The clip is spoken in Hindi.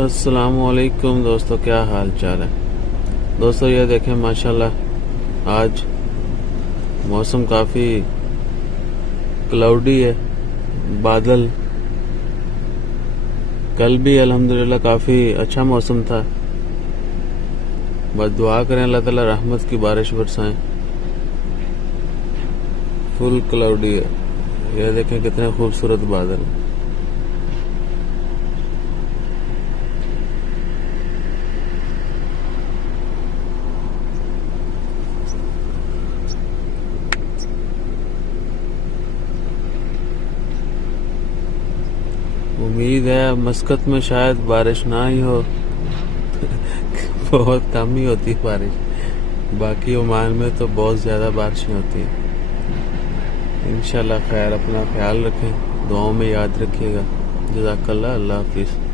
अस्सलामुअलैकुम दोस्तों, क्या हाल चाल है। दोस्तों ये देखें माशाल्लाह आज मौसम काफ़ी क्लाउडी है, बादल। कल भी अल्हम्दुलिल्लाह काफ़ी अच्छा मौसम था। बस दुआ करें अल्लाह ताला रहमत की बारिश बरसाएं। फुल क्लाउडी है, ये देखें कितने खूबसूरत बादल। उम्मीद है मस्कत में शायद बारिश ना ही हो बहुत कम ही होती है बारिश। बाकी ओमान में तो बहुत ज़्यादा बारिशें होती हैं। इंशाल्लाह खैर, अपना ख्याल रखें, दुआओं में याद रखिएगा। जज़ाकल्लाह, अल्लाह हाफिज़।